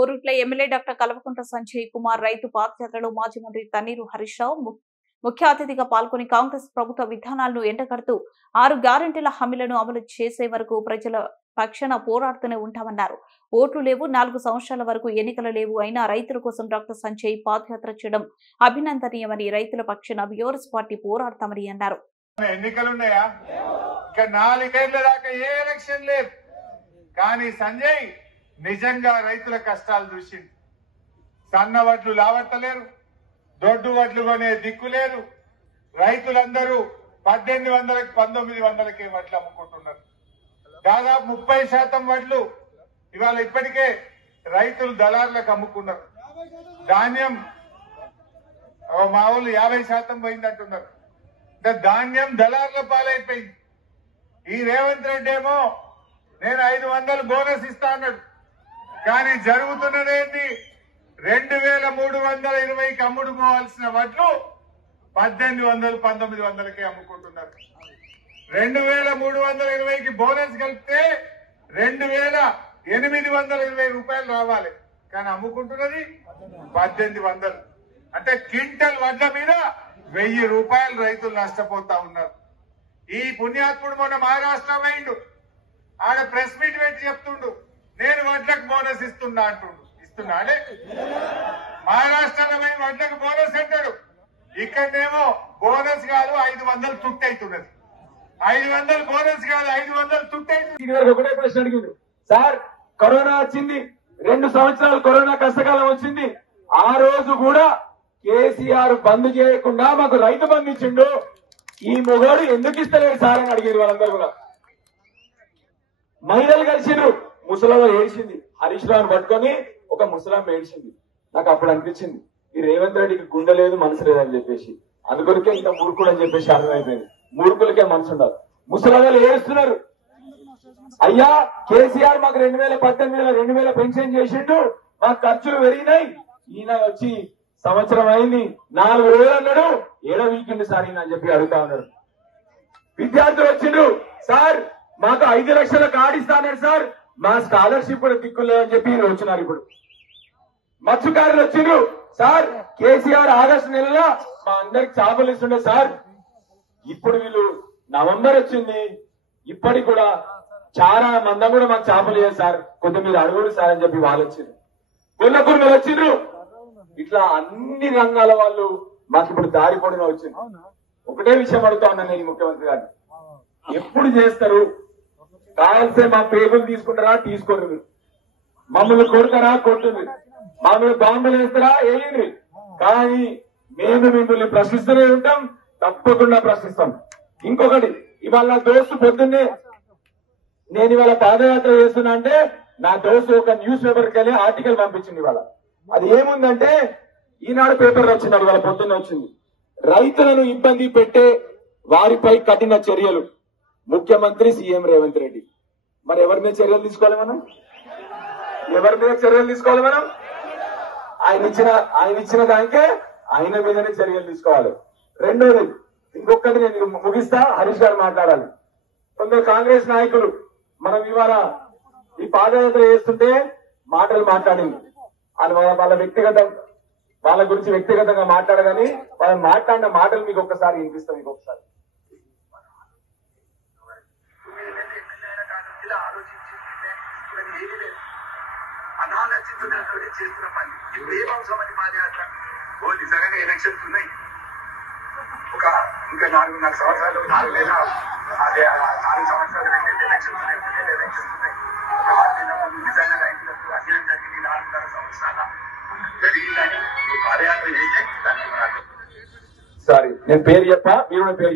Korutla MLA doctor Kalvakuntla Sanjay Kumar రైతు పాదయాత్రలో మాజీ మంత్రి తన్నీరు హరీష్ రావు ముఖ్య అతిథిగా పాల్గొని కాంగ్రెస్ ప్రభుత్వ విధానాలను ఎండగడుతూ 6 గ్యారెంటీల హామీలను అమలు చేసే వరకు ప్రజల పక్షాన పోరాడుతూనే ఉంటామన్నారు. ఓట్లు లేవు, 4 సంవత్సరాల వరకు ఎన్నికలు లేవు, అయినా రైతుల కోసం డాక్టర్ సంజయ్ పాదయాత్ర చేయడం అభినందనీయమని రైతుల పక్షాన బీఆర్ఎస్ పార్టీ పోరాడతామని అన్నారు. ఎన్నికలున్నాయా? ఇక 4 ఏళ్ల దాకా ఏ ఎలక్షన్ లేదు. కానీ సంజయ్ నిజంగా రైతుల కష్టాలు చూసిండు. సన్న వడ్లు లావట్టలేరు, దొడ్డు వడ్లు కొనే దిక్కు లేదు. రైతులందరూ 1800కి 1900కే వడ్లు అమ్ముకుంటున్నారు. దాదాపు 30% వడ్లు ఇవాళ ఇప్పటికే రైతులు దళారులకు అమ్ముకున్నారు. ధాన్యం మా వాళ్ళు 50% పోయిందంటున్నారు. ఇంకా ధాన్యం దళారుల పాలైపోయింది. ఈ రేవంత్ రెడ్డి ఏమో నేను 500 బోనస్ ఇస్తా అన్నాడు. కానీ జరుగుతున్నదేంటి? 2320కి అమ్ముడుకోవాల్సిన వడ్లు 1800 1900కే అమ్ముకుంటున్నారు. 2320కి బోనస్ కలిపితే 2820 రూపాయలు రావాలి. కానీ అమ్ముకుంటున్నది 1800. అంటే క్వింటల్ వడ్ల మీద 1000 రూపాయలు రైతులు నష్టపోతా ఉన్నారు. ఈ పుణ్యాత్ముడు మొన్న మహారాష్ట్ర పోయిండు. ఆడ ప్రెస్ మీట్ పెట్టి చెప్తుండు, నేను వడ్లకు బోనస్ ఇస్తున్నా అంటుండు. ఇస్తున్నాడే? మహారాష్ట్రలో పోయి వడ్లకు బోనస్ అంటాడు. ఇక్కడనేమో బోనస్ కాదు 500 తుట్టు అవుతున్నది. 500 బోనస్ కాదు 500 తుట్టు అవుతుంది. ఒకటే ప్రశ్న అడిగింది సార్, కరోనా వచ్చింది, 2 సంవత్సరాలు కరోనా కష్టకాలం వచ్చింది. ఆ రోజు కూడా కేసీఆర్ బంద్ చేయకుండా మాకు రైతు బంధు ఇచ్చిండు. ఈ మొగోడు ఎందుకు ఇస్తలేడు సార్ అని అడిగారు వాళ్ళందరూ కూడా. మహిళలు కలిసిండ్రు, ముసలమ్మ ఏడ్చింది. హరీష్ రావుని పట్టుకొని ఒక ముసలమ్మ ఏడ్చింది. నాకు అప్పుడు అనిపించింది, ఈ రేవంత్ రెడ్డికి గుండె లేదు, మనసు లేదని చెప్పేసి, అందుకొరికే ఇంత మూర్ఖుడు అని చెప్పేసి అర్థమైపోయింది. మూర్ఖులకే మనసు ఉండాలి. ముసలమ్మలు ఏడుస్తున్నారు, అయ్యా కేసీఆర్ మాకు 2018 2000 పెన్షన్ చేసిండు, మాకు ఖర్చులు పెరిగినాయి. ఈయన వచ్చి సంవత్సరం అయింది, 4000 అన్నాడు, 7 వీకెండ్ సార్ ఈయన అని చెప్పి అడుగుతా ఉన్నాడు. విద్యార్థులు వచ్చిండ్రు, సార్ మాకు 5 లక్షల కార్డు ఇస్తాను సార్, మా స్కాలర్షిప్ కూడా దిక్కులేదని చెప్పి వచ్చినారు. ఇప్పుడు మత్స్యకారులు వచ్చిండ్రు, సార్ కేసీఆర్ ఆగస్టు నెలలో మా అందరికి చేపలు ఇస్తుండే సార్, ఇప్పుడు వీళ్ళు నవంబర్ వచ్చింది, ఇప్పటికి కూడా చాలా మంది కూడా మాకు చేపలు ఇయ్యారు సార్, కొంచెం మీరు అడుగుడు సార్ అని చెప్పి వాళ్ళు వచ్చిండ్రు. కొల్లపూర్ మీరు వచ్చిండ్రు. ఇట్లా అన్ని రంగాల వాళ్ళు మాకు ఇప్పుడు దారి పొడిగా వచ్చింది. ఒకటే విషయం అడుగుతా ఉన్నాను నేను ముఖ్యమంత్రి గారిని, ఎప్పుడు చేస్తారు? కావాల్సే మా పేగులు తీసుకుంటారా? తీసుకోరు. మీరు మమ్మల్ని కొడతారా? కొట్టుంది. మమ్మల్ని బాంబులు వేస్తారా? వేయండి. కానీ మేము మిమ్మల్ని ప్రశ్నిస్తూనే ఉంటాం, తప్పకుండా ప్రశ్నిస్తాం. ఇంకొకటి, ఇవాళ నా దోస్తు పొద్దున్నే నేను ఇవాళ పాదయాత్ర చేస్తున్నా అంటే నా దోస్తు ఒక న్యూస్ పేపర్కి వెళ్ళి ఆర్టికల్ పంపించింది. ఇవాళ అది ఏముందంటే, ఈనాడు పేపర్ వచ్చింది, ఇవాళ పొద్దున్న వచ్చింది, రైతులను ఇబ్బంది పెట్టే వారిపై కఠిన చర్యలు, ముఖ్యమంత్రి సీఎం రేవంత్ రెడ్డి. మరి ఎవరి మీద చర్యలు తీసుకోవాలి మనం? ఎవరి మీద చర్యలు తీసుకోవాలి మనం? ఆయన ఇచ్చిన దానికే ఆయన మీదనే చర్యలు తీసుకోవాలి. రెండోది, ఇంకొకటి నేను ముగిస్తా, హరీష్ గారు మాట్లాడాలి. కొందరు కాంగ్రెస్ నాయకులు మనం ఇవాళ ఈ పాదయాత్ర చేస్తుంటే మాటలు మాట్లాడింది, వాళ్ళ గురించి వ్యక్తిగతంగా మాట్లాడగాని వాళ్ళు మాట్లాడిన మాటలు మీకు ఒక్కసారి వినిపిస్తాం. ఇంకొకసారి చేస్తున్న పని ఇప్పుడు ఏం అవసరమని పాదయాత్ర? నిజంగానే ఎలక్షన్స్ ఉన్నాయి, ఇంకా 4 సంవత్సరాలు, 4 నెలల అదే 4 సంవత్సరాలు 2 ఎలక్షన్స్ ఉన్నాయి, 2 ఎలక్షన్స్ ఉన్నాయి. ఒక 6 నెలల ముందు నిజంగా రైతులకు అన్యాయం జరిగింది. 4.5 సంవత్సరాల జరిగిందని పాదయాత్ర చేస్తే దాన్ని సారీ నేను పేరు చెప్పా, మీరు పేరు